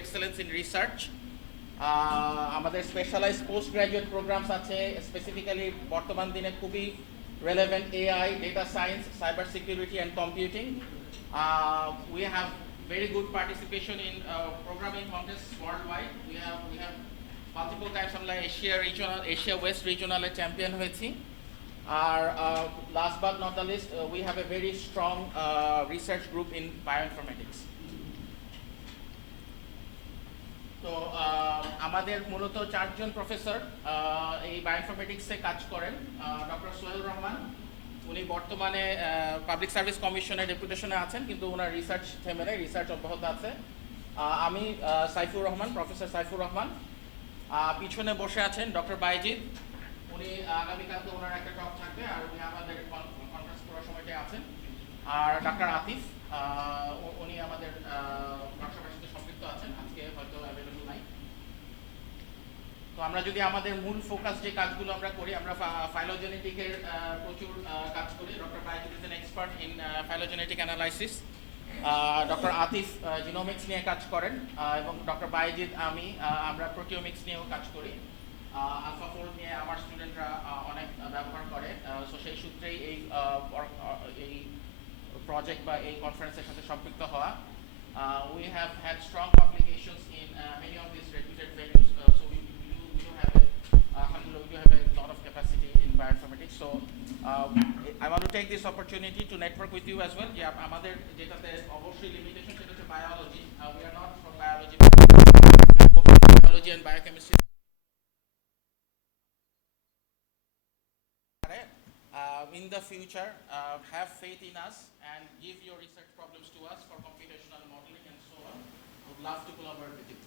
Excellence in research. আমাদের specialise post graduate programs আছে, specifically বর্তমান দিনে খুবই relevant AI, data science, cyber security and computing. We have very good participation in programming contests worldwide. We have multiple times আমরা Asia West রিজিওনালের champion হয়েছি। আর last but not the least, we have a very strong research group in bioinformatics. তো আমাদের মূলত 4 জন professor এই বায়োইনফরমেটিক্সে কাজ করেন। Doctor Sohel Rahman, উনি বর্তমানে পাবলিক সার্ভিস কমিশনের ডেপুটেশনে আছেন, কিন্তু ওনার রিসার্চ থেমে নেই, রিসার্চ অব্যাহত আছে। আমি সাইফুর রহমান, প্রফেসর সাইফুর রহমান। পিছনে বসে আছেন ডক্টর বাইজিদ, উনি আগামীকালকে ওনার একটা টক থাকবে, আর উনি আমাদের কনফারেন্স করার সময়টাই আছেন। আর ডক্টর আতিফ, উনি আমাদের ওয়ার্কশপের সাথে সম্পৃক্ত আছেন, আজকে হয়তো অ্যাভেলেবল নাই। তো আমরা যদি আমাদের মূল ফোকাস যে কাজগুলো আমরা করি, আমরা ফাইলোজেনেটিকের প্রচুর কাজ করি। Doctor Bayzid is an expert in phylogenetic analysis. Doctor Atif genomics নিয়ে কাজ করেন, এবং ডক্টর বাইজিদ আমরা প্রোটিওমিক্স নিয়েও কাজ করি। আলফাফোল্ড নিয়ে আমার স্টুডেন্টরা অনেক ব্যবহার করে। সো সেই সূত্রেই এই প্রজেক্ট বা এই কনফারেন্সের সাথে সম্পৃক্ত হওয়া। We have had strong publications in many of these reputed venues, so we do have a lot of capacity in bioinformatics. So I want to take this opportunity to network with you as well. যে আমাদের যেটাতে অবশ্যই limitation, সেটা হচ্ছে biology. We are not from biology and biochemistry. In the future, have faith in us and give your research problems to us for computational modeling and so on. Would love to collaborate with you.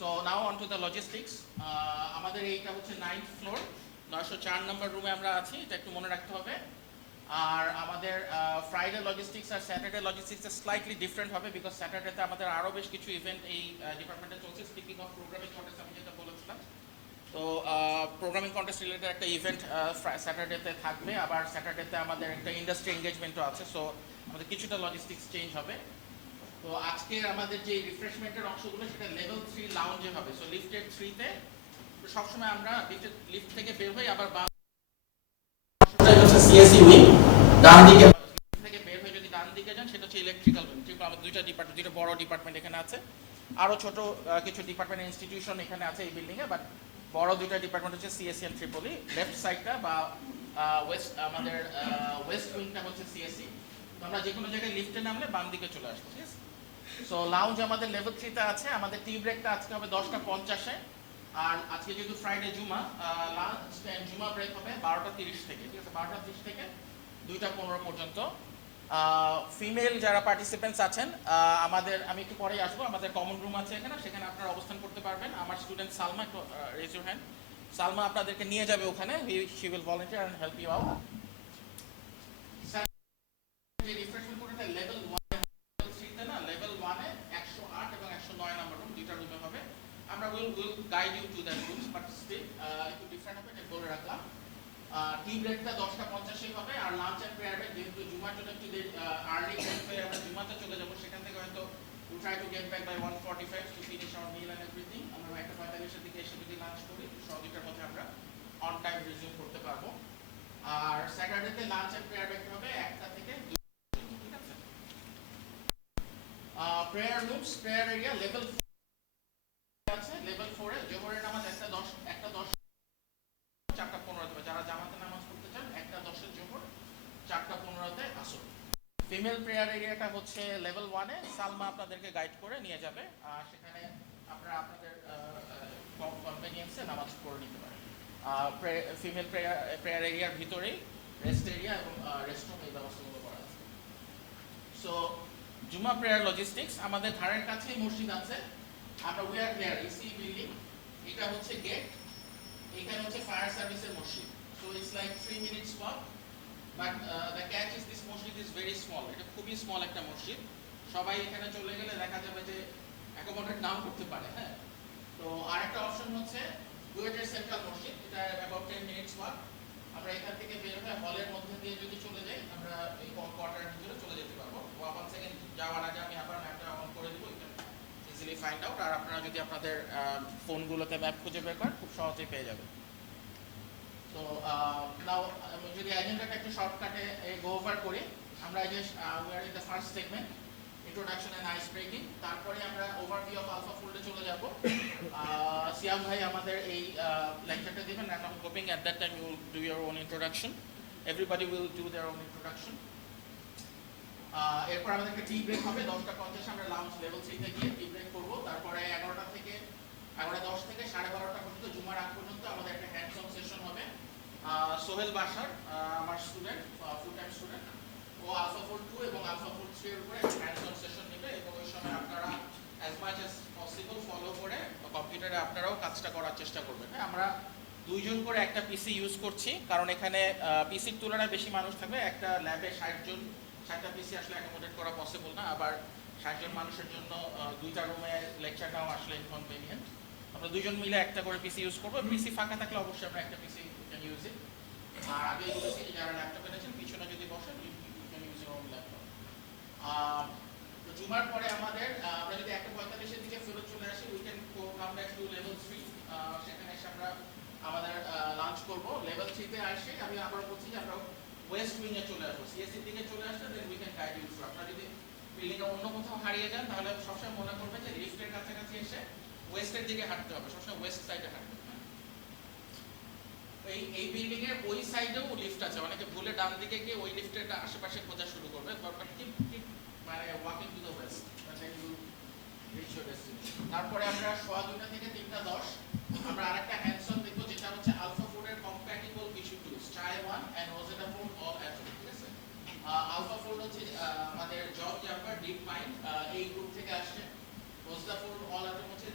So now on to the logistics. আমাদের এইটা হচ্ছে 9th floor, 904 নম্বর রুমে আমরা আছি, এটা একটু মনে রাখতে হবে। আর আমাদের ফ্রাইডে লজিস্টিক্স আর স্যাটারডে লজিস্টিক্স স্লাইটলি ডিফারেন্ট হবে, বিকজ স্যাটারডেতে আমাদের আরও বেশ কিছু ইভেন্ট এই ডিপার্টমেন্টে চলছে। স্পিকিং অফ প্রোগ্রামিং কন্টেস্ট, আমি যেটা বলেছিলাম, তো প্রোগ্রামিং কন্টেস্ট রিলেটেড একটা ইভেন্ট স্যাটারডেতে থাকবে। আবার স্যাটারডেতে আমাদের একটা ইন্ডাস্ট্রি এঙ্গেজমেন্টও আছে, সো আমাদের কিছুটা লজিস্টিক্স চেঞ্জ হবে। তো আজকে আমাদের যে রিফ্রেশমেন্টের অংশগুলো, সেটা লেভেল 3 লাউঞ্জে হবে। সো লিফটেড 3-তে সবসময় আমরা লিফট থেকে বের হই, আবার সিএসই উইং, ডান দিকে থেকে বের হয়ে যদি ডান দিকে যান, সেটা হচ্ছে ইলেকট্রিক্যাল উইং। ঠিক, আমাদের দুইটা বড় ডিপার্টমেন্ট এখানে আছে, আরও ছোট কিছু ডিপার্টমেন্ট ইনস্টিটিউশন এখানে আছে এই বিল্ডিংয়ে, বাট বড় দুইটা ডিপার্টমেন্ট হচ্ছে সিএসসি এন্ড ট্রিপলি। লেফট সাইডটা বা আমাদের ওয়েস্ট উইংটা হচ্ছে সিএসসি। তো আমরা যে কোনো জায়গায় লিফটে নামলে বাম দিকে চলে আসবো, ঠিক আছে? সো লাউঞ্জ আমাদের লেভেল 3-তে আছে। আমাদের টি ব্রেকটা আজকে হবে 10:50-এ। আর আজকে যেহেতু ফ্রাইডে জুমা, লাঞ্চ এন্ড জুমা ব্রেক হবে 12:30 থেকে, ঠিক আছে? 12:30 থেকে 2:15 পর্যন্ত। ফিমেল যারা পার্টিসিপেন্টস আছেন, আমি একটু পরেই আসবো, আমাদের কমন রুম আছে এখানে, সেখানে আপনারা অবস্থান করতে পারবেন। আমার স্টুডেন্ট সালমা, একটু রেজ ইউর হ্যান্ড। সালমা আপনাদেরকে নিয়ে যাবে ওখানে, she will volunteer and help you out. যে রিফ্রেশমেন্ট কোর্সটা লেভেল 1-3-তে না, লেভেল 1-এ 108 এবং 109 নম্বর রুম, দুইটা রুমে হবে। আমরা will guide you to that rooms, but still একটু ডিফারেন্ট হবে, এটা বলে রাখলাম। টি ব্রেকটা 10:50 হবে, আর লাঞ্চ এন্ড প্রেয়ার ব্রেক, যেহেতু জুমার জন্য একটু আর্লি আমরা জুমাতে চলে যাবো, সেখান থেকে হয়তো will try to get back by 1:45 to finish our meal and everything. আমরা 1:45-এর দিকে এসে যদি লাঞ্চ করি, 2:00-2টার মধ্যে আমরা অন টাইম রিজিউম করতে পারবো। আর স্যাটারডেতে লাঞ্চ এন্ড প্রেয়ার ব্রেক হবে 1টা থেকে 2, ঠিক আছে? Prayer rooms, prayer area level আছে। লেভেল 4-এ জোহরের নামাজ 1:10 4:15 যারা জামাতে নামাজ পড়তে চান, 1:10-এ জোহর, 4:15-তে আসর। ফিমেল প্রেয়ার এরিয়াটা হচ্ছে লেভেল 1-এ, সালমা আপনাদেরকে গাইড করে নিয়ে যাবে, সেখানে আপনারা আপনাদের কনভেনিয়েন্সে নামাজ পড়ে নিতে পারেন। ফিমেল প্রেয়ার এরিয়ার ভিতরেই রেস্ট এরিয়া এবং রেস্টরুম, এই ব্যবস্থাগুলো করা আছে। সো জুমা প্রেয়ার লজিস্টিক্স, আমাদের ধারের কাছেই মসজিদ আছে। আমরা we are there EC building, এটা হচ্ছে গেট, এখানে হচ্ছে ফায়ার সার্ভিসের মসজিদ। So it's like 3 minutes walk, বাট দ্য ক্যাচ ইজ দিস মসজিদ ইজ ভেরি স্মল। এটা খুবই স্মল একটা মসজিদ, সবাই এখানে চলে গেলে দেখা যাবে যে অ্যাকোমোডেট নাও করতে পারে। হ্যাঁ, তো আরেকটা অপশন হচ্ছে বুয়েটের সেন্ট্রাল মসজিদ, এটা অ্যাবাউট 10 minutes walk। আমরা এখান থেকে বের হয়ে হলের মধ্যে দিয়ে যদি চলে যাই, আমরা এই কোয়ার্টারের ভিতরে চলে যেতে পারবো। 1 সেকেন্ড যাওয়ার আগে আমি আবার ম্যাপটা অন করে দেবো। যদি আপনাদের ফোনগুলোতে ম্যাপ খুঁজে বের করেন খুব সহজেই পেয়ে যাবেন। তো নাও আমি যদি এজেন্ডাটা একটু শর্টকাটে গো ওভার করি, আমরা এই যে we are in the first segment introduction and ice breaking, তারপরে আমরা ওভারভিউ অফ আলফা ফোল্ডে চলে যাব। সিয়াম ভাই আমাদের এই লেকচারটা দিবেন, and I'm hoping at that time you will do your own introduction. Everybody will do their own introduction. এরপর আমাদের একটা টি ব্রেক হবে 10:50 আমরা লাউঞ্জ লেভেল 3 তে গিয়ে টি ব্রেক করব। তারপরে 11টা থেকে 11:10 থেকে 12:30 পর্যন্ত জুমার আগ পর্যন্ত আমাদের একটা হ্যান্ডস অন সেশন হবে। সোহেল বাশার আমার স্টুডেন্ট, ফুল টাইম স্টুডেন্ট, ও আলফা ফোল্ড 2 এবং আলফা ফোল্ড 3 এর উপরে হ্যান্ডস অন সেশন নেবে এবং ওই সময় আপনারা as much as possible follow করে কম্পিউটারে আপনারাও কাজটা করার চেষ্টা করবেন। হ্যাঁ, আমরা দুইজন করে একটা পিসি ইউজ করছি, কারণ এখানে পিসির তুলনায় বেশি মানুষ থাকবে। একটা ল্যাবে 60টা পিসি আসলে অ্যাকোমোডেট করা পসিবল না, আবার 60 জন মানুষের জন্য দুইটা রুমে লেকচার নেওয়া আসলে ইনকনভিনিয়েন্ট। আমরা দুইজন মিলে একটা করে পিসি ইউজ করবো। পিসি ফাঁকা থাকলে অবশ্যই আমরা একটা পিসি ক্যান ইউজ ইট। আর আগে বলেছি যারা ল্যাপটপ এনেছেন পিছনে যদি বসেন you can use your own laptop. জুমার পরে আমাদের আমরা যদি 1:45 এর দিকে ফেরত চলে আসি, we can come back to level 3। সেখানে এসে আমরা আমাদের লাঞ্চ করব। লেভেল 3 তে আসি আমি আবার বলছি যে আমরা ওয়েস্ট উইং এ চলে আসবো। সিএসসি এর দিকে চলে আসলে then we can guide you through. আপনারা যদি বিল্ডিং এ অন্য কোথাও হারিয়ে যান তাহলে সবসময় মনে করবেন যে লিফটের কাছাকাছি এসে ওয়েস্টের দিকে হাঁটতে হবে, সবসময় ওয়েস্ট সাইডে হাঁটতে হবে। এই বিল্ডিং এর ওই সাইডেও লিফট আছে, অনেকে ভুলে ডান দিকে গিয়ে ওই লিফটের আশেপাশে খোঁজা শুরু করবে। বাট কিপ মানে ওয়াকিং টু দ্য ওয়েস্ট মানে ইউ রিচ ইওর ডেস্টিনেশন। তারপরে আমরা 2:30 থেকে 3:10 আমরা আরেকটা হ্যান্ডস অন দেখব, যেটা হচ্ছে আলফা ফোল্ডের কম্প্যাটিবল কিছু tools, Chai 1 and RoseTTAFold all atom. ঠিক আছে, আলফা ফোল্ড হচ্ছে আমাদের জব জাম্পার ডিপ মাইন্ড এই গ্রুপ থেকে আসছে। রোজেটা ফোল্ড অল অ্যাটম হচ্ছে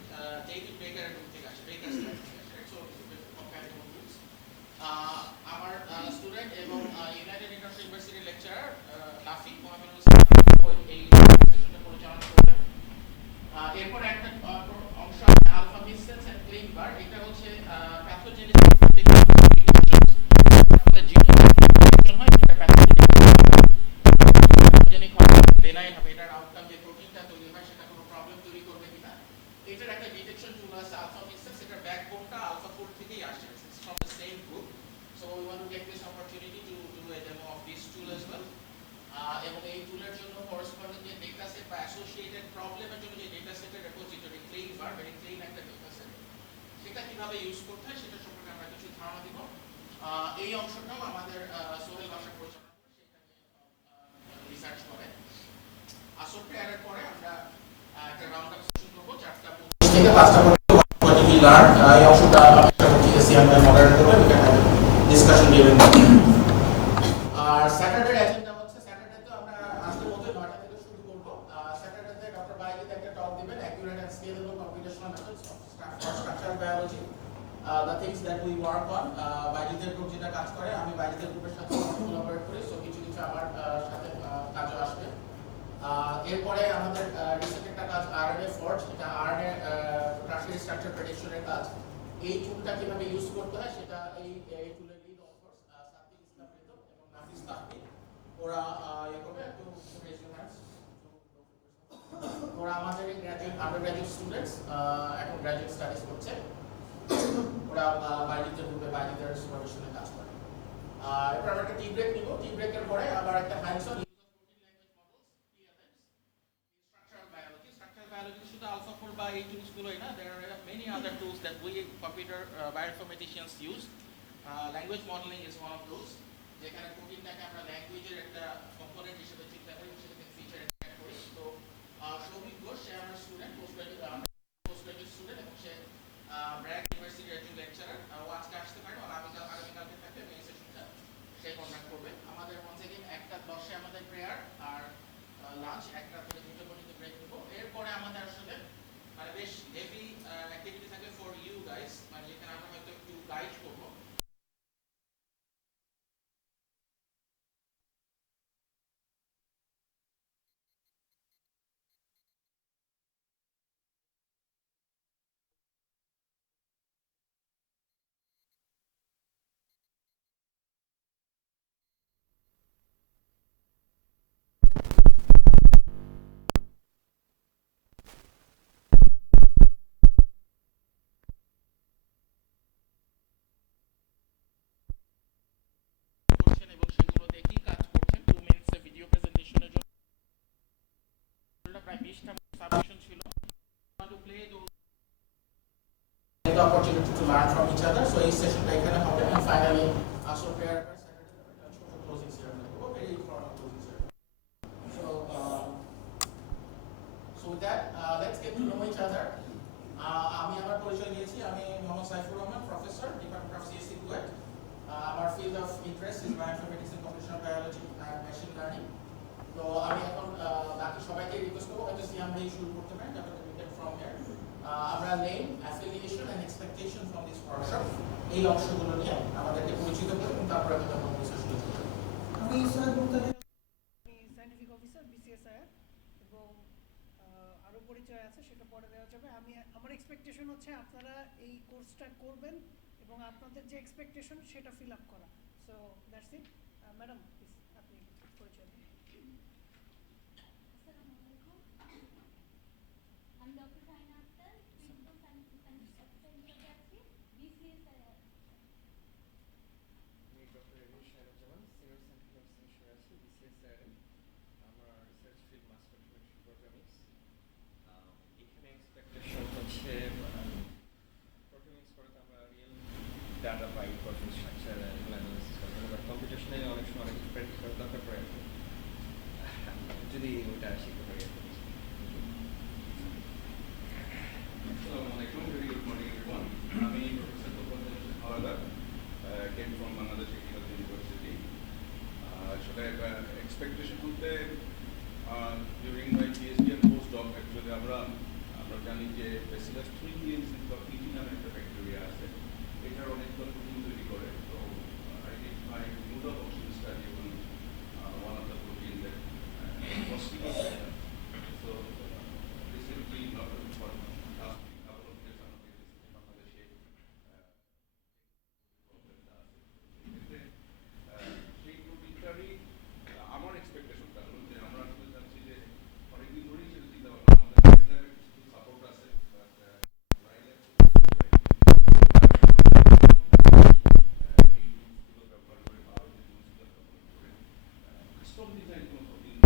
ডেভিড বেকারের গ্রুপ থেকে আসে, বেকার স্টাইল থেকে আসে। So compatible tools. আমার স্টুডেন্ট এবং ইউনাইটেড ইন্টারন্যাশনাল ইউনিভার্সিটির লেকচারার নাফি মোহাম্মদ এই সেশনটা পরিচালনা করবে। এরপর একটা অংশ আছে AlphaMissense and ClinVar. এটা হচ্ছে প্যাথোজেনিক আমাদের জিনোম হয়, যেটা প্যাথোজেনিক হবে বেনাইন হবে, এটার আউটকাম যে প্রোটিনটা তৈরি হয় সেটা কোনো প্রবলেম তৈরি করবে কিনা, এটার একটা ডিটেকশন টুল আছে আলফা মিসসেন্স। এটার ব্যাকবোনটা আলফা ফোল্ড থেকেই আসে, it's from the same group. So we want to take this opportunity to do a demo of this tool as well. এবং এই টুলের জন্য করেসপন্ডিং যে ডেটা সেট বা অ্যাসোসিয়েটেড প্রবলেমের জন্য যে ডেটা সেটের রেপোজিটরি ক্লিন বার, ভেরি ক্লিন একটা ডেটা সেট, সেটা কিভাবে ইউজ করতে হয় সেটা সম্পর্কে আমরা কিছু ধারণা দিব। এই অংশটাও আমাদের সোহেল বাশার পরিচালনা করে, সেটা নিয়ে রিসার্চ করে। আসর প্রেয়ারের পরে আমরা একটা রাউন্ড আপ সেশন করব 4:25 থেকে 5টা পর্যন্ত। হোয়াট ডু উই লার্ন, এই অংশটা সিএসসি আমরা মডারেট করব, we can have discussion during the meeting. আর স্যাটারডে এজেন্ডা হচ্ছে, স্যাটারডে আমরা আজকে মধ্যে 9টা থেকে শুরু করব। স্যাটারডেতে ডক্টর বাইজিদ একটা টক দিবেন, accurate and scalable computational methods of structural biology, the things that we work on. বাইজিদের গ্রুপ যেটা কাজ করে, আমি বাইজিদের গ্রুপের সাথে কোলাবোরেট করি, সো কিছু কিছু আমার সাথে কাজও আসবে। এরপরে আমাদের রিসেন্ট একটা কাজ আরএনএ ফর্জ, এটা আরএনএ টারশিয়ারি স্ট্রাকচার প্রেডিকশনের কাজ। এই টুলটা কিভাবে ইউজ করতে হয় সেটা এই টুলের লিড অথর্স সাত্বিক ইসলাম রিদম এবং নাফিস তাহমিদ, ওরা ইয়ে করবে। একটু রেজ ইওর হ্যান্ডস। ওরা আমাদের গ্র্যাজুয়েট আন্ডারগ্র্যাজুয়েট স্টুডেন্টস, এখন গ্র্যাজুয়েট স্টাডিজ করছে। ওরা বাইজিদের গ্রুপে বাইজিদের সুপারভিশনে কাজ করে। এরপর আমরা একটা টি ব্রেক নিব। টি ব্রেকের পরে আবার একটা hands on Alpha Fold by tools গুলোই না, there are many other tools that we computer bioinformaticians use. Language modeling is one of those, যেখানে প্রোটিনটাকে আমরা ল্যাঙ্গুয়েজের একটা কম্পোনেন্ট হিসেবে চিন্তা করি, সেটাকে ফিচার এক্সট্রাক্ট করি। তো সৌভিক ঘোষ, সে আমার স্টুডেন্ট, পোস্ট গ্রাজুয়েট স্টুডেন্ট, এবং সে ব্র্যাক ইউনিভার্সিটির একজন লেকচারার। ও আজকে আসতে পারে, আর আগামীকালকে থাকবে, এই সেশনটা সে কন্ডাক্ট করবে। আমাদের once again 1:10 আমাদের প্রেয়ার আর লাঞ্চ, 1টা থেকে 2টা পর্যন্ত ব্রেক নেব। এরপরে আমাদের আসলে মানে বেশ হেভি অ্যাক্টিভিটি থাকে ফর ইউ গাইস, মানে যেখানে আমরা হয়তো একটু গাইড করব। প্রায় 20টা সাবমিশন ছিল to play the opportunity to learn from each other. So এই সেশনটা এখানে হবে and finally আসল প্রেয়ার ছোট ক্লোজিং সেরেমনি হবে, very informal closing ceremony. So so with that let's get to know each other. আমি আমার পরিচয় দিয়েছি, আমি Mohammad Saifur Rahman, professor, department of CSC KUET. আমার field of interest is bioinformatics and computational biology and machine learning. তো আমি এখন বাকি সবাইকে রিকোয়েস্ট করবো হয়তো সিয়াম ভাই শুরু করতে পারেন, তারপরে উই ক্যান ফ্রম হিয়ার। আমরা name, affiliation and expectation from this workshop এই অংশগুলো নিয়ে আমাদেরকে পরিচিত করব এবং তারপরে আমরা কনভারসেশন শুরু করব। আমি সৈয়দ মুক্তাদির, সায়েন্টিফিক অফিসার বিসিএসআই এবং আরও পরিচয় আছে সেটা পরে দেওয়া যাবে। আমার এক্সপেকটেশন হচ্ছে আপনারা এই কোর্সটা করবেন এবং আপনাদের যে এক্সপেকটেশন সেটা ফিল আপ করা। So that's it. Madam please আপনি পরিচয় দিন। আসসালামু আলাইকুম, আমি doctor Shahina Akhter, principal scientific officer আছি বিসিএসআই। আমি ডক্টর রেভিউ শাহরুজ্জামান, সিনিয়র সায়েন্টিফিক অফিসার আছি বিসিএসআই। আমার research field mass configuration programmings. এখানে এক্সপেকটেশন হচ্ছে প্রোগ্রামিংস করে তো আমরা রিয়েল ডাটা পাই, প্রোগ্রামিং স্ট্রাকচার এগুলো অ্যানালাইসিস করতে হবে। কম্পিউটেশনে অনেক সময় অনেক কিছু প্র্যাকটিস করার দরকার পড়ে আর কি, যদি ওইটা শিখতে পারি। Assalamu alaikum, very good morning everyone. আমি professor Tofazzal Hossain Howlader, came from Bangladesh Agricultural University. আসলে এক্সপেকটেশন বলতে during my PhD and postdoc actually আমরা জানি যে বেসিলাস থুইনিয়েন্সিস বা পিটি নামে একটা ব্যাকটেরিয়া আছে, এটার অনেকগুলো প্রোটিন তৈরি করে। তো I did my mode of action study on one of the protein that mosquito vector. So recently not for last couple of years আমাদের বাংলাদেশে প্রবলেমটা আছে। সেই প্রোটিনটারই আমার এক্সপেকটেশনটা হলো যে আমরা আসলে চাচ্ছি যে অনেকদিন ধরেই সেটা চিন্তা ভাবনা আমাদের ল্যাবের কিছু সাপোর্ট আছে, বাট রাইল্যাব এই টুলসগুলো ব্যবহার করে বা আরো যে টুলসগুলো ব্যবহার করে কাস্টম ডিজাইন কোনো প্রোটিন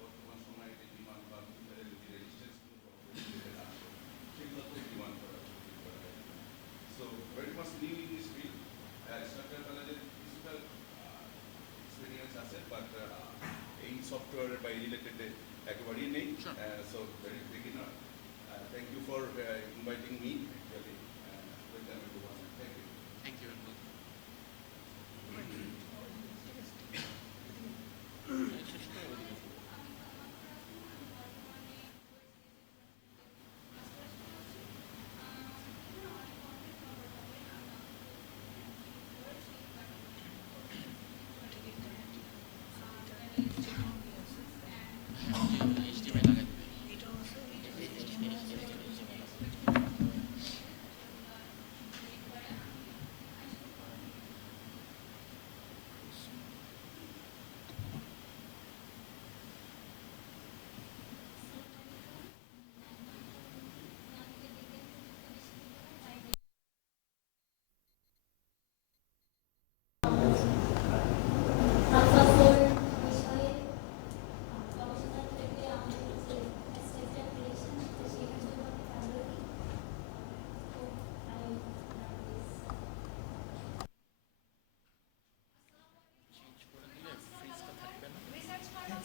বর্তমান সময়ে যে ডিমান্ড বা রেজিস্ট্যান্স সেগুলো তো ডিমান্ড করা যায়। So very much new in this field. Structural knowledge physical experience আছে, but এই সফটওয়্যার বা রিলেটেড একেবারেই নেই। So very beginner. Thank you for inviting me. Actually, welcome everyone. Thank you. Thank you.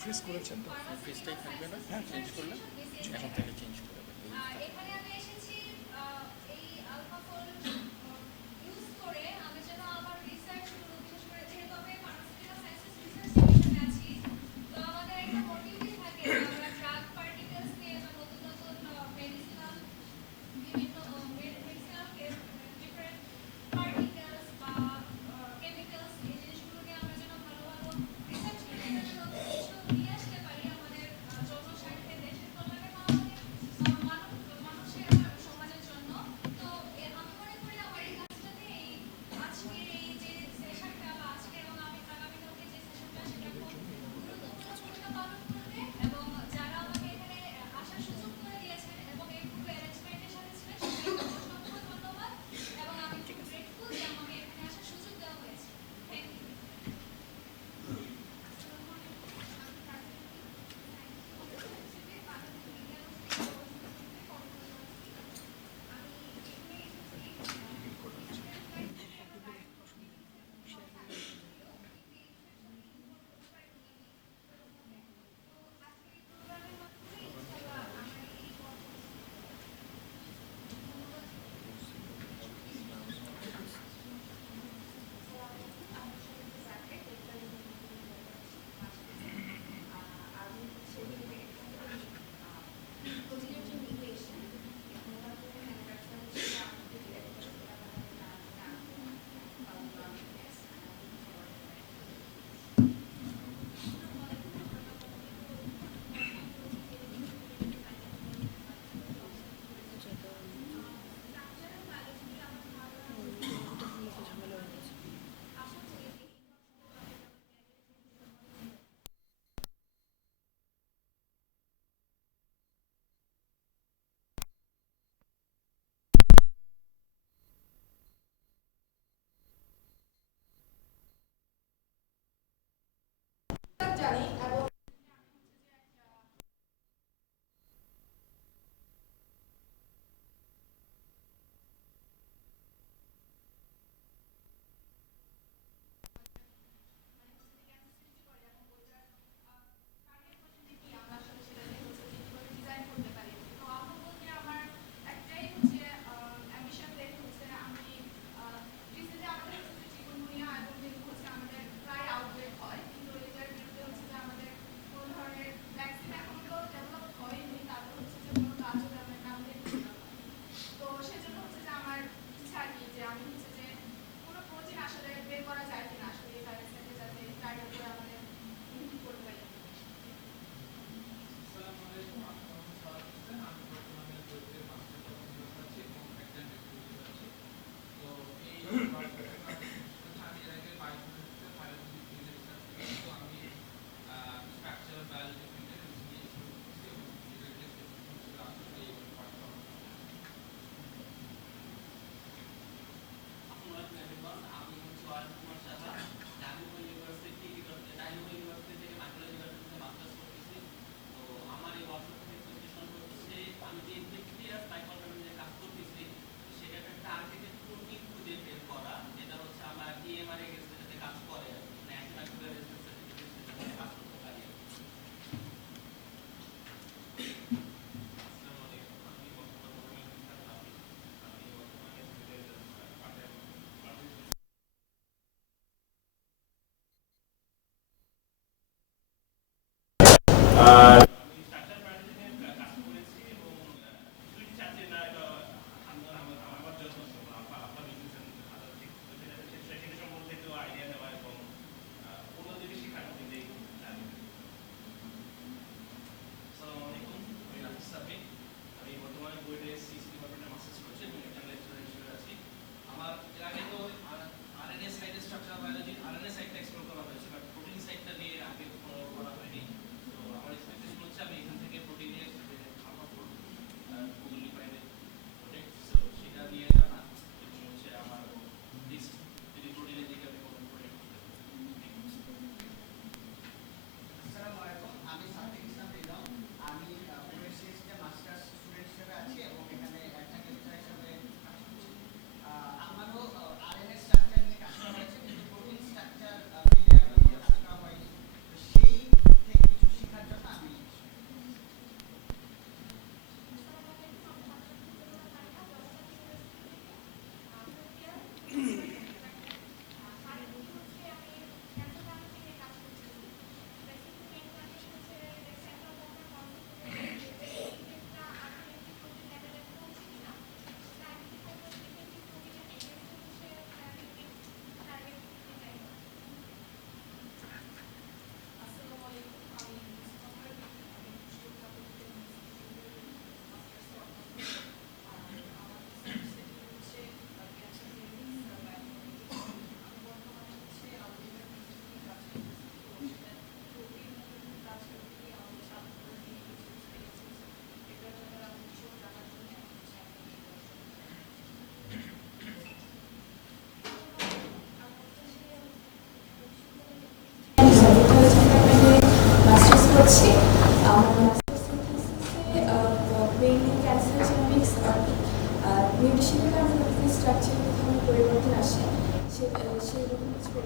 Fridge করেছেন তো? ফ্রিজটাই থাকবে না, চেঞ্জ করলে এখন থেকে চেঞ্জ করে দেবেন। এখানে আমি এসেছি এই আলফাফল ইউজ করে আমি যেন আমার রিসার্চ গুলো, বিশেষ করে যেহেতু আমি ফার্মাসিউটিক্যাল সায়েন্সেস রিসার্চ ডিভিশনে আছি, তো আমাদের একটা মোটিভই থাকে আমরা ড্রাগ পার্টিকেলস নিয়ে বা নতুন নতুন মেডিসিনাল বিভিন্ন মেডিসিনাল ডিফারেন্ট পার্টিকেলস বা কেমিক্যালস এই জিনিসগুলো নিয়ে আমরা যেন ভালো ভালো রিসার্চ করে নতুন কিছু নিয়ে আসতে পারি আমাদের জনস্বার্থে, দেশের কল্যাণে বা আমাদের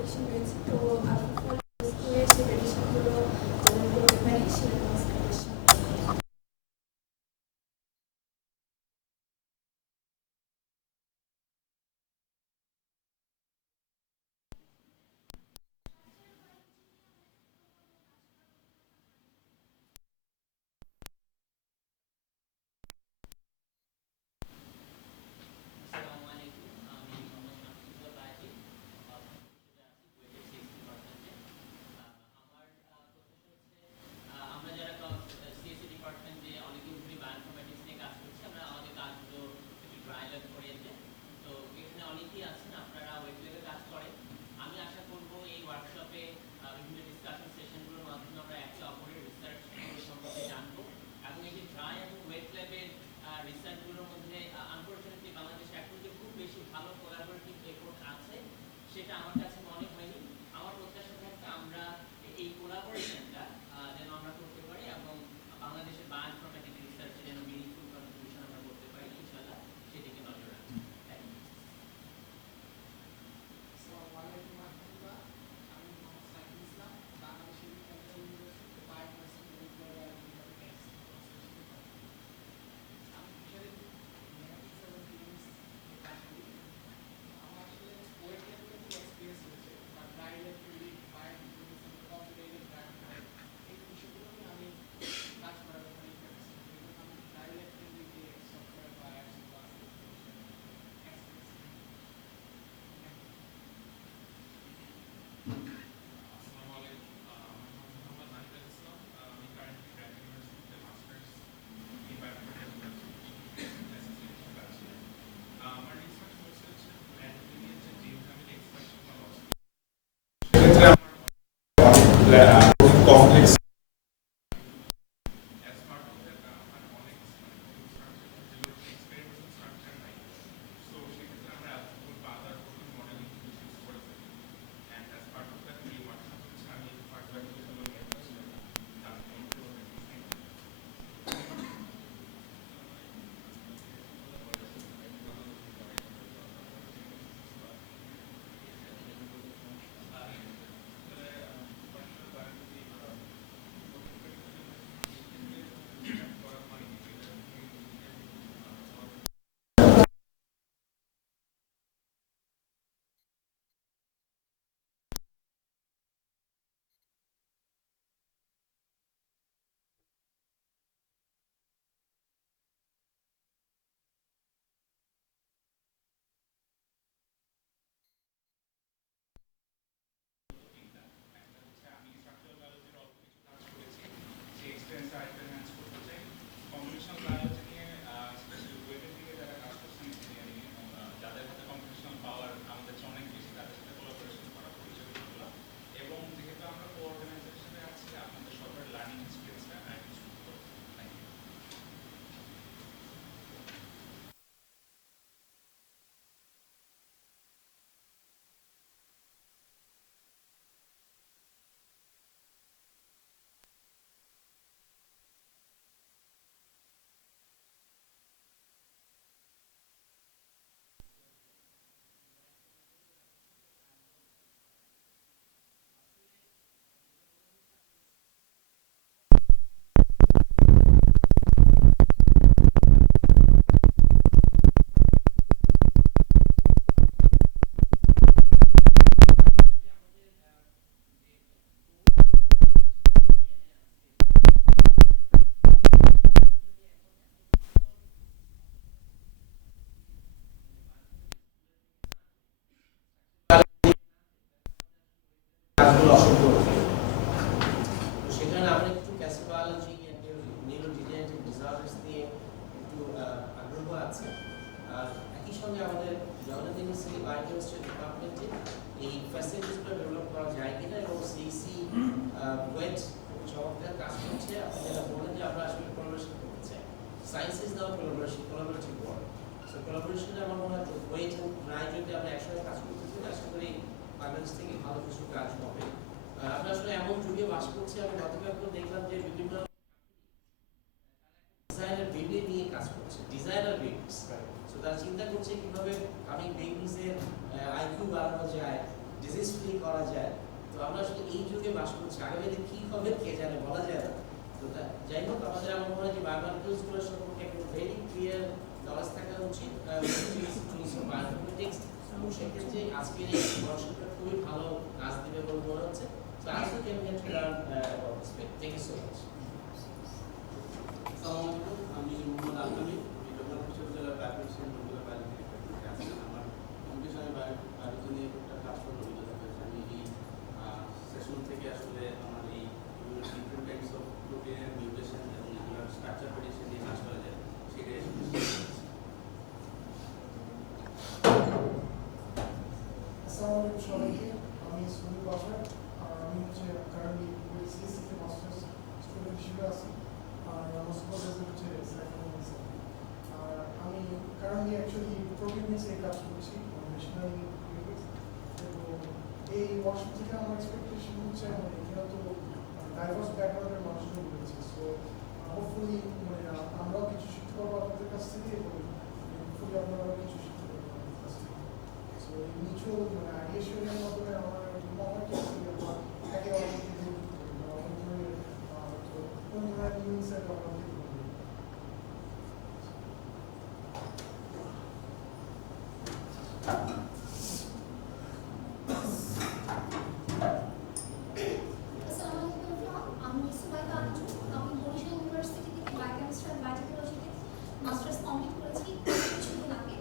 মেডিসিন রয়েছে, তো আলফাফল ইউজ করে সেই মেডিসিনগুলো যেন করতে পারি সেটা কনসালটেশন। আসসালামু আলাইকুম, আমি মোহাম্মদ শামসুজ্জামান বায়েজী, হিসেবে আছি বুয়েটের সিএসসি ডিপার্টমেন্টে। আমার প্রত্যাশা হচ্ছে আমরা যারা সিএসসি ডিপার্টমেন্টে অনেকদিন ধরে বায়োইনফরমেটিক্স নিয়ে কাজ করছি, আমরা আমাদের কাজগুলো একটু ট্রায়াল করিয়েছে। তো এখানে অনেকেই আছেন, আপনারা ওয়েব ল্যাবে কাজ করেন। আমি আশা করব এই ওয়ার্কশপে বিভিন্ন ডিসকাশন সেশনগুলোর মাধ্যমে আমরা একে অপরের রিসার্চ সম্পর্কে জানবো এবং এই যে ড্রাই এবং ওয়েব ল্যাবের রিসার্চগুলোর মধ্যে আনফরচুনেটলি বাংলাদেশে এখন যে খুব বেশি ভালো কোলাবোরেটিভ এফোর্ট আছে সেটা আমার কাছে মনে হয়নি। আমার প্রত্যাশা থাকবে আমরা এই কোলাবোরেশনটা যেন আমরা করতে পারি এবং বাংলাদেশের বায়োইনফরমেটিক রিসার্চে যেন মিনিংফুল কন্ট্রিবিউশন আমরা করতে পারি, ইনশাআল্লাহ সেদিকে নজর রাখবো। Thank you. আসসালামু আলাইকুম রাহমাতুল্লাহ। আমি মোহাম্মদ সাইফুল ইসলাম, বাংলাদেশের ক্যাপিটাল ইউনিভার্সিটিতে বায়োকেমিস্ট্রি মলিকুলার বায়োলজি আমি ফিশারি জেনেটিক্স এবং ফিজিক্স নিয়ে কাজ করি। আমার আসলে ওয়েব ল্যাবে খুব এক্সপিরিয়েন্স হয়েছে, বা ড্রাই ল্যাব তৈরি, বায়োইনফরমেটিক্স এবং কম্পিউটার বায়োমেট্রিক এই বিষয়গুলো নিয়ে আমি কাজ করার ব্যাপারে ইন্টারেস্টেড। এই জন্য আমি ড্রাই ল্যাব তৈরি যে সফটওয়্যার বা অ্যাপস বা এক্সপিরিয়েন্স। আসসালামু আলাইকুম, আমার নাম মোহাম্মদ নাহিদুল ইসলাম। আমি কারেন্টলি ঢাকা ইউনিভার্সিটিতে মাস্টার্স ইন বায়োমেডিক্যাল আছি। আমার রিসার্চ হচ্ছে অ্যান্টিলিনিয়ার যে জিন ফ্যামিলি এক্সপ্রেশন লস, সেক্ষেত্রে আমার complex as part of that মানে অনেক যেগুলো এক্সপেরিমেন্টাল স্ট্রাকচার নাই, সো সেক্ষেত্রে আমরা অ্যালফাফল বা আদার প্রোটিন মডেলিং ইউজ করে থাকি। And as part of that, we want to আমি ফার্দার কিছু নিয়ে জানতে আমি স্ট্রাকচারাল বায়োলজির অল্প কিছু কাজ করেছি, সেই এক্সপিরিয়েন্স আরেকটু এনহ্যান্স করতে চাই। কম্পিউটেশনাল বায়োলজি নিয়ে স্পেশালি ওয়েবের দিকে যারা কাজ করছেন ইঞ্জিনিয়ারিং যাদের হাতে কম্পিউটেশনাল পাওয়ার আমাদের চেয়ে অনেক বেশি, তাদের সাথে কোলাবোরেশন করা পরিচালনা, এবং যেহেতু আমরা কোঅর্ডিনেশনে আছি আপনাদের সবার লার্নিং এক্সপিরিয়েন্সটা একটু সুন্দর। Thank you. কাজগুলো অসম্পূর্ণ থাকে। তো সেখানে আমরা একটু ক্যাসিবায়োলজি নিউরোডিজেনারেটিভ ডিসঅর্ডার্স নিয়ে একটু আগ্রহ আছে। আর একই সঙ্গে আমাদের জগন্নাথ ইউনিভার্সিটি বায়োকেমিস্ট্রি ডিপার্টমেন্টে এই ফ্যাসিলিটিসগুলো ডেভেলপ করা যায় কিনা, এবং সিসি ওয়েট খুব চমৎকার কাজ করছে। আপনি যেটা বললেন যে আমরা আসলে কোলাবোরেশন করতে চাই, science is now collaborative work. So কোলাবোরেশনে আমার মনে হয় ওয়েট এবং ড্রাই যদি আমরা একসাথে কাজ করতে চাই, আশা করি বাংলাদেশ থেকে ভালো কিছু কাজ হবে। আমরা আসলে এমন যুগে বাস করছি, আমি গতকালকে দেখলাম যে বিভিন্ন ডিজাইনার বেবি নিয়ে কাজ করছে, ডিজাইনার বেবিস। সো তারা চিন্তা করছে কিভাবে কামিং বেবিসের আইকিউ বাড়ানো যায়, এক্সিস্টলি করা যায়। তো আমরা আসলে এই যুগে বাস করছি, আগামীতে কি হবে কে জানে, বলা যায় না। তো যাই হোক, আমাদের আমার মনে হয় যে বায়োমলিকুলসগুলো সম্পর্কে একটা ভেরি ক্লিয়ার নলেজ থাকা উচিত বায়োইনফরমেটিক্স, এবং সেক্ষেত্রে আজকের এই ওয়ার্কশপটা খুবই ভালো কাজ দেবে বলে মনে হচ্ছে। So I also came here to learn about this bit. Thank you so much. আসসালামু আলাইকুম, আমি মোহাম্মদ আলমানি, রবীন্দ্রনাথ বিশ্ববিদ্যালয়ের বায়োকেমিস্ট্রি মলিকুলার বায়োলজি ডিপার্টমেন্টে আছি। আমার কম্পিউটার বায়োলজি নিয়ে একটা কাজ করার অভিজ্ঞতা হয়েছে। আমি এই সেশন থেকে আসলে আমার এই ডিফারেন্ট টাইপস অফ প্রোটিনের মিউটেশন এবং এগুলোর স্ট্রাকচার প্রেডিকশন নিয়ে কাজ করা যায় সেটাই আসসালামু আলাইকুম সবাইকে, আমি সুনীল বাসার, আর আমি হচ্ছে কারেন্টলি সিএসসি তে মাস্টার্স স্টুডেন্ট হিসেবে আছি, আর আমার সুপারভাইজার হচ্ছে সাইফুল। আর আমি কারেন্টলি অ্যাকচুয়ালি প্রোটিন নিয়ে কাজ করছি, মেশিনারি এবং এই ওয়ার্কশপ থেকে আমার এক্সপেকটেশন হচ্ছে মানে এখানে তো ডাইভার্স ব্যাকগ্রাউন্ডের মানুষজন রয়েছে, সো হোপফুলি মানে আমরাও কিছু শিখতে পারবো আপনাদের কাছ থেকে এবং হোপফুলি আপনারাও কিছু শিখতে পারবো আমাদের কাছ থেকে। সো এই মিউচুয়াল মানে আইডিয়েশনের মাধ্যমে আমার মনে হয় একে অপরকে হেল্প করতে পারবো, অনেক ধরনের কোন ধরনের নিউ ইনসাইট আমরা পেতে পারবো। আসসালামু আলাইকুম, আমি সুমাইয়া আনজু। আমি বরিশাল ইউনিভার্সিটি থেকে বায়োকেমিস্ট্রি অ্যান্ড বায়োটেকনোলজিতে মাস্টার্স কমপ্লিট করেছি কিছুদিন আগে।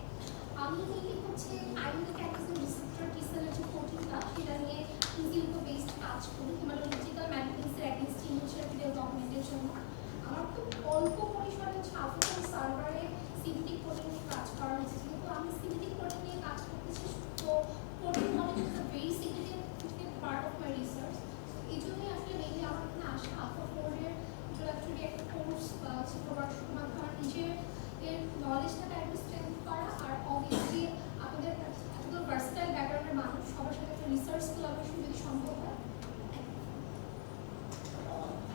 আমি হচ্ছে আইনিক অ্যান্টিজেন রিসেপ্টর টি সেলের যে প্রোটিনটা সেটা নিয়ে ইনজিলিকো বেসড কাজ করি, হিমাটোলজিক্যাল ম্যাট্রিক্সের অ্যাগেইনস্ট ইমিউনোথেরাপি ডেভেলপমেন্টের জন্য। আমার খুব অল্প পরিসরে হচ্ছে আফ্রিকান সার্ভারে সিনথেটিক প্রোটিন নিয়ে কাজ করা হয়েছে। যেহেতু আমি সিনথেটিক প্রোটিন নিয়ে কাজ করতেছি, তো protein knowledge is a very significant part of my research. এই জন্যই আসলে মেইনলি আমার এখানে আসা। আলফা ফোরের ইন্ট্রোডাক্টরি একটা কোর্স বা প্রোডাক্টের মাধ্যমে আমার নিজের এর নলেজটাকে একটু স্ট্রেংথ করা, আর অবভিয়াসলি আপনাদের এতগুলো ভার্সটাইল ব্যাকগ্রাউন্ডের মানুষ সবার সাথে একটা রিসার্চ কোলাবোরেশন যদি সম্ভব হয়।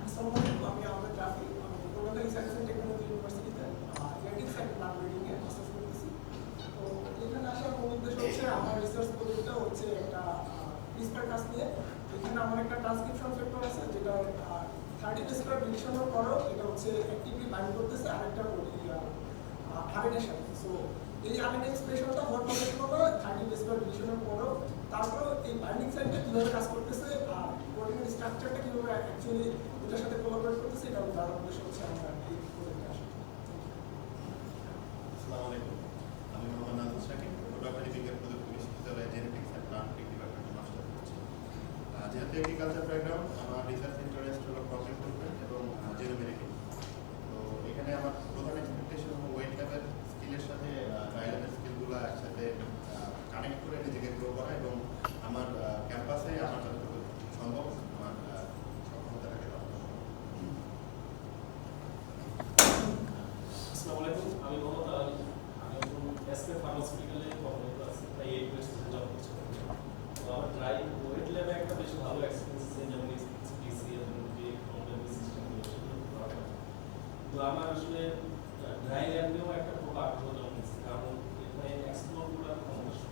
আসসালামু আলাইকুম, আমি আহমেদ রাফি। আমি কলকাতা সায়েন্স অ্যান্ড টেকনোলজি ইউনিভার্সিটিতে genetics and plant breeding A masters করতেছি। তো এখানে আসার মূল উদ্দেশ্য হচ্ছে আমার রিসার্চ প্রজেক্টটা হচ্ছে একটা ক্রিসপার কাজ নিয়ে। এখানে আমার একটা ট্রান্সক্রিপশন ফ্যাক্টর আছে যেটা 30 বেস পেয়ার ডিলিশনের পরও এটা হচ্ছে অ্যাক্টিভলি বাইন্ড করতেছে আরেকটা আমিনের সাথে। সো এই আমিন এক্সপ্রেশনটা হওয়ার পরে কি হবে, 30 বেস পেয়ার ডিলিশনের পরও তারপরে এই বাইন্ডিং সাইটটা কীভাবে কাজ করতেছে আর প্রোটিনের স্ট্রাকচারটা কীভাবে অ্যাকচুয়ালি এটার সাথে কোলাবোরেট করতেছে, এটা জানার উদ্দেশ্য হচ্ছে আমরা এই প্রজেক্টে আসা। আসসালামু আলাইকুম, আমি মোহাম্মদ নাজমুল শাকিব, ঢাকা বিজ্ঞান প্রযুক্তি বিশ্ববিদ্যালয়ে জেনেটিক্স অ্যান্ড প্লান্ট ব্রিডিং ডিপার্টমেন্টে মাস্টার্স করছি। যেহেতু এগ্রিকালচার ব্যাকগ্রাউন্ড, আমার রিসার্চ ইন্টারেস্ট হলো ক্রপ রিক্রুটমেন্ট এবং জেনোমেডিকেল। তো এখানে আমার প্রধান এক্সপেকটেশন হলো ওয়েট ল্যাবের স্কিলের সাথে ডাই ল্যাবের স্কিলগুলো একসাথে কানেক্ট করে নিজেকে গ্রো করা এবং আমার ক্যাম্পাসে আমার যতটুকু সম্ভব আমার সক্ষমতাটাকে বাড়ানো। আসসালামু আলাইকুম, আমি মোহাম্মদ আলী। আমি এখন এসকে ফার্মাসিউটিক্যালে কর্মরত আছি, প্রায় 8 ইয়ার্স ধরে জব করছি। তো আমার ড্রাই ওয়েট ল্যাবে একটা বেশ ভালো এক্সপিরিয়েন্স আছে, যেমন ডিসি এবং যে কম্পিউটার সিস্টেমগুলো সেগুলো করা হয়। তো আমার আসলে ড্রাই ল্যাব নিয়েও একটা খুব আগ্রহ জন্মেছে, কারণ এখানে এক্সপ্লোর করার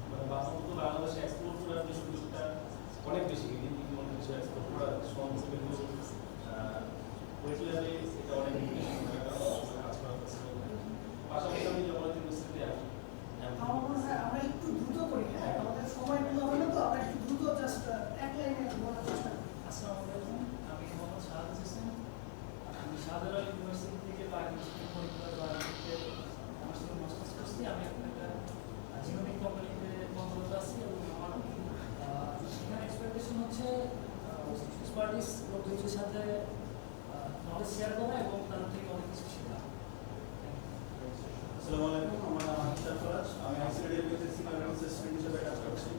মানে বাস্তবত বাংলাদেশে এক্সপ্লোর করার যে সুযোগটা অনেক বেশি, কিন্তু অনেক কিছু এক্সপ্লোর করা সম্ভব কিন্তু ওয়েট ল্যাবে এটা অনেক কাজ করা হচ্ছে। পাশাপাশি আমি যখন ইউনিভার্সিটিতে আসি আমার মনে হয় আমরা একটু দ্রুত করি, হ্যাঁ আমাদের সময়গুলো হবে না, তো আমরা একটু দ্রুত জাস্ট এক লাইনে বলার চেষ্টা করি। আসসালামু আলাইকুম, আমি মোহাম্মদ শাহাদ হোসেন। আমি শাহজালাল ইউনিভার্সিটি থেকে বায়োকেমিস্ট্রি মলিকুলার বায়োলজিতে মাস্টার্স করছি। আমি এখন একটা জিনোমিক কোম্পানিতে কর্মরত আছি এবং আমার এখানে এক্সপেকটেশন হচ্ছে এক্সপার্টিস লোকজনের সাথে নলেজ শেয়ার করা এবং তাদের থেকে অনেক কিছু শেখা। আসসালামু আলাইকুম, আমার নাম আকিব ফরাজ। আমি আইসিডিএলবিতে সিনিয়র অ্যাসিস্ট্যান্ট হিসেবে কাজ করছি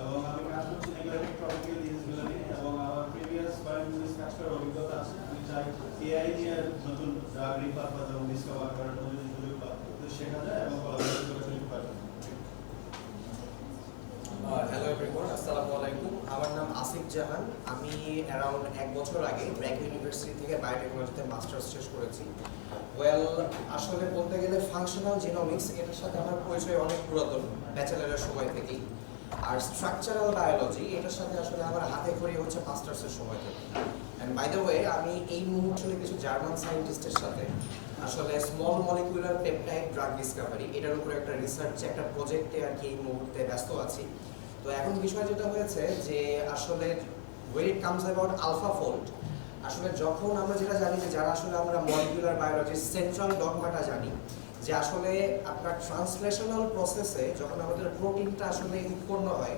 এবং আমি কাজ করছি নেগলেক্টেড ট্রপিক্যাল ডিজিজগুলো নিয়ে এবং আমার প্রিভিয়াস বায়োকেমিস্ট্রি কাজ করার অভিজ্ঞতা আছে। আমি চাই এআই নিয়ে নতুন ড্রাগ রিপারপাস এবং ডিসকভার করার নতুন সুযোগ শেখা যায় এবং কলাবোরেট করে সুযোগ পাওয়া যায়। হ্যালো এভরিওয়ান, আসসালামু আলাইকুম। আমার নাম আসিফ জাহান। আমি অ্যারাউন্ড 1 বছর আগে ব্র্যাক ইউনিভার্সিটি থেকে বায়োটেকনোলজিতে মাস্টার্স শেষ করেছি। ওয়েল, আসলে বলতে গেলে ফাংশনাল জিনোমিক্স এটার সাথে আমার পরিচয় অনেক পুরাতন, ব্যাচেলারের সময় থেকেই। আর স্ট্রাকচারাল বায়োলজি এটার সাথে আসলে আমার হাতে খড়ি হচ্ছে মাস্টার্সের সময় থেকে। অ্যান্ড বাই দ্য ওয়ে আমি এই মুহূর্তে কিছু জার্মান সায়েন্টিস্টের সাথে আসলে small molecular peptide drug discovery এটার উপরে একটা রিসার্চ একটা প্রজেক্টে আর কি এই মুহূর্তে ব্যস্ত আছি। তো এখন বিষয় যেটা হয়েছে যে আসলে when it comes about AlphaFold, আসলে যখন আমরা যেটা জানি যে যারা আসলে আমরা মলিকুলার বায়োলজির সেন্ট্রাল ডগমাটা জানি যে আসলে আপনার ট্রান্সলেশনাল প্রসেসে যখন আমাদের প্রোটিনটা আসলে উৎপন্ন হয়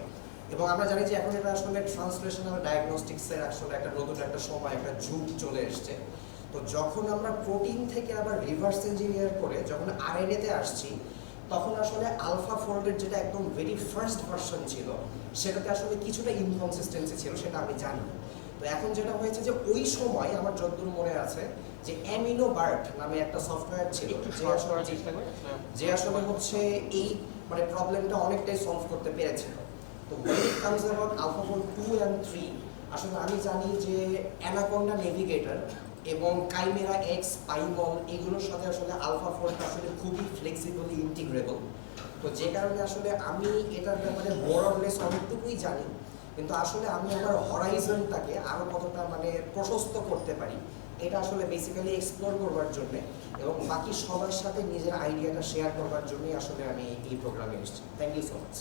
এবং আমরা জানি যে এখন এটা আসলে ট্রান্সলেশনাল ডায়াগনস্টিক্সের আসলে একটা নতুন একটা সময় একটা যুগ চলে এসছে। তো যখন আমরা প্রোটিন থেকে আবার রিভার্স ইঞ্জিনিয়ার করে যখন আরএনএতে আসছি তখন আসলে AlphaFold-এর যেটা একদম ভেরি ফার্স্ট ভার্সন ছিল সেটাতে আসলে কিছুটা ইনকনসিস্টেন্সি ছিল, সেটা আমি জানি। তো এখন যেটা হয়েছে যে ওই সময় আমার যতদূর মনে আছে যে অ্যামিনোবার্ট নামে একটা সফটওয়্যার ছিল যে আসলে হচ্ছে এই মানে প্রবলেমটা অনেকটাই সলভ করতে পেরেছিল। তো when it comes about AlphaFold 2 and 3 আসলে আমি জানি যে অ্যানাকোন্ডা নেভিগেটর এবং কাইমেরা এক্স পাইমল এগুলোর সাথে আসলে AlphaFold আসলে খুবই ফ্লেক্সিবলি ইন্টিগ্রেবল। তো যে কারণে আসলে আমি এটার ব্যাপারে মোর অর লেস অনেকটুকুই জানি, কিন্তু আসলে আমি আমার হরাইজনটাকে আরও কতটা মানে প্রশস্ত করতে পারি এটা আসলে বেসিক্যালি এক্সপ্লোর করবার জন্য এবং বাকি সবার সাথে নিজের আইডিয়াটা শেয়ার করবার জন্যই আসলে আমি এই প্রোগ্রামে এসেছি। Thank you so much.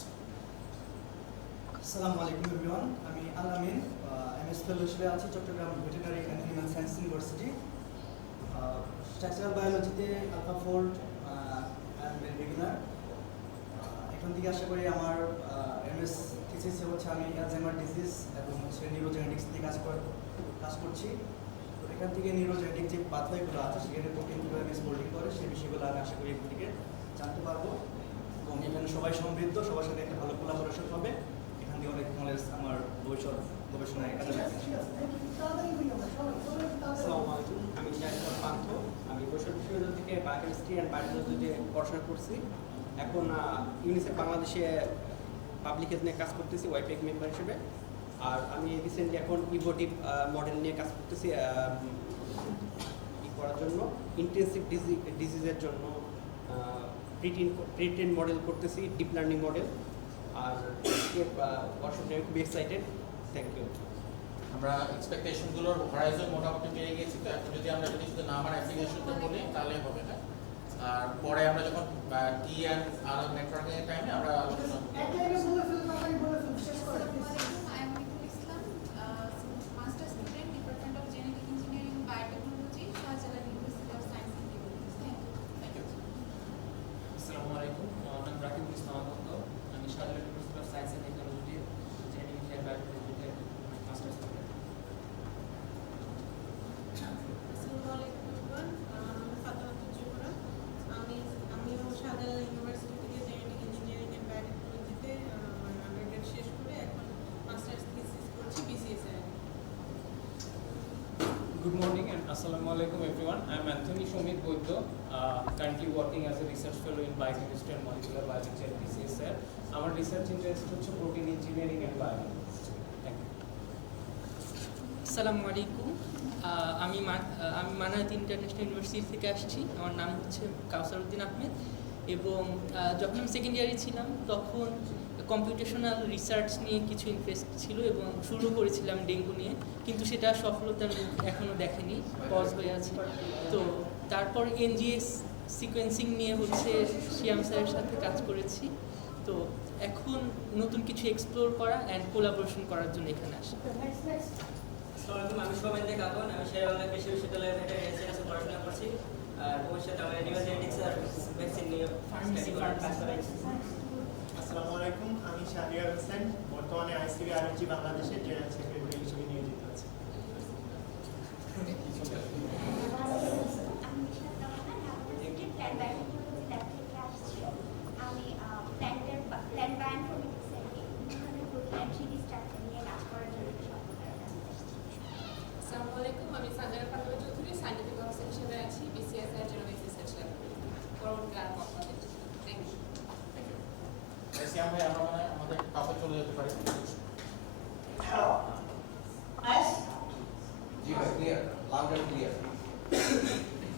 আসসালামু আলাইকুম এভরিওয়ান, আমি আল আমিন, এমএস ফেলো হিসেবে আছি Chattogram veterinary and human science university. Structural বায়োলজিতে AlphaFold I am very beginner. এখান থেকে আশা করি আমার এমএস থিসিসে হচ্ছে আমি অ্যালজাইমার ডিজিজ এবং হচ্ছে নিউরোজেনেটিক্স নিয়ে কাজ করছি। তো এখান থেকে নিউরোজেনেটিক যে পাথওয়েগুলো আছে সেখানে প্রোটিন কীভাবে মিসফোল্ডিং করে সেই বিষয়গুলো আমি আশা করি এখান থেকে জানতে পারবো এবং এখানে সবাই সমৃদ্ধ, সবার সাথে একটা ভালো কোলাবোরেশন হবে। এখান থেকে অনেক নলেজ আমার ভবিষ্যৎ গবেষণায় কাজে লাগবে। আসসালামু আলাইকুম, আমি শাহিদ পান্থ। আমি বৈষয়িক বিশ্ববিদ্যালয় থেকে বায়োকেমিস্ট্রি অ্যান্ড বায়োটেকনোলজিতে পড়াশোনা করছি। এখন ইউনিসেফ বাংলাদেশে পাবলিক হেলথ নিয়ে কাজ করতেছি ওয়াইপেক মেম্বার হিসেবে। আর আমি রিসেন্টলি এখন ইভোটিভ মডেল নিয়ে কাজ করতেছি করার জন্য ইন্টেন্সিভ ডিজিজের জন্য প্রিট্রেন মডেল করতেছি, ডিপ লার্নিং মডেল। আর ওয়ার্কশপ নিয়ে খুবই এক্সাইটেড। Thank you. আমরা এক্সপেকটেশনগুলোর হরাইজন মোটামুটি পেয়ে গেছি। তো এখন যদি আমরা শুধু নাম আর অ্যাপ্লিকেশনটা বলি তাহলে হবে না। আর পরে আমরা যখন টি অ্যান্ড আর নেটওয়ার্কিং এর টাইমে আমরা আলোচনা করব। Master student department of genetic engineering biotechnology Shahjalal university of science and technology. Thank you. আসসালামু আলাইকুম, আমার নাম রাকিবুল ইসলাম আনন্দ। আমি Shahjalal university of science and technology genetic engineering বায়োটেকনোলজিতে মাস্টার্স করি। আসসালামু আলাইকুম এভরিওয়ান, আমি ফাতেমাতুল জোহরা। আমিও শাহজালাল ইউনিভার্সিটি থেকে জেনেটিক ইঞ্জিনিয়ারিং এন্ড বায়োটেকনোলজিতে আন্ডারগ্রেড শেষ করে এখন মাস্টার্স থিসিস করছি বিসিএস এর। Good morning and Assalamu alaikum everyone. I am Anthony Shomit Boiddo, currently working as a research fellow in biochemistry and molecular biology at BCSR. Our research interest হচ্ছে protein engineering and biology. Thank you. আসসালামু আলাইকুম, আমি Manat international university থেকে আসছি। আমার নাম হচ্ছে কাউসার উদ্দিন আহমেদ এবং যখন আমি সেকেন্ড ইয়ারে ছিলাম তখন কম্পিউটেশনাল রিসার্চ নিয়ে কিছু ইন্টারেস্ট ছিল এবং শুরু করেছিলাম ডেঙ্গু নিয়ে, কিন্তু সেটা সফলতার মুখ এখনও দেখেনি, পজ হয়ে আছে। তো তারপর এনজিএস সিকোয়েন্সিং নিয়ে হচ্ছে শিয়াম স্যারের সাথে কাজ করেছি। তো এখন নতুন কিছু এক্সপ্লোর করা অ্যান্ড কোলাবোরেশন করার জন্য এখানে আসি। আসসালামু আলাইকুম, আমি শোভেন্দু কাকন। আমি শেরেবাংলা কৃষি বিশ্ববিদ্যালয়ে ভেটেরিনারি পড়াশোনা করছি আর ভবিষ্যতে আমি নিউরোজেনেটিক্স আর ভ্যাকসিন নিয়ে স্টাডি করার কাজ করি। আসসালামু আলাইকুম, আমি শাহরিয়ার হোসেন। বর্তমানে আইসিবি আরএফজি বাংলাদেশে জেনারেল সেক্রেটারি হিসেবে নিয়োজিত আছি। আসসালামু আলাইকুম, আমি সাজানা ফাতেমা চৌধুরী, সায়েন্টিফিক অফিসার হিসেবে আছি বিসিএসআর জেনোমিক্স রিসার্চ ল্যাব। পরবর্তী আর কথা থ্যাংক ইউ। সিয়াম ভাই, আমরা মানে আমাদের কাছে চলে যেতে পারি। জি ভাই, ক্লিয়ার, লাউড এন্ড ক্লিয়ার।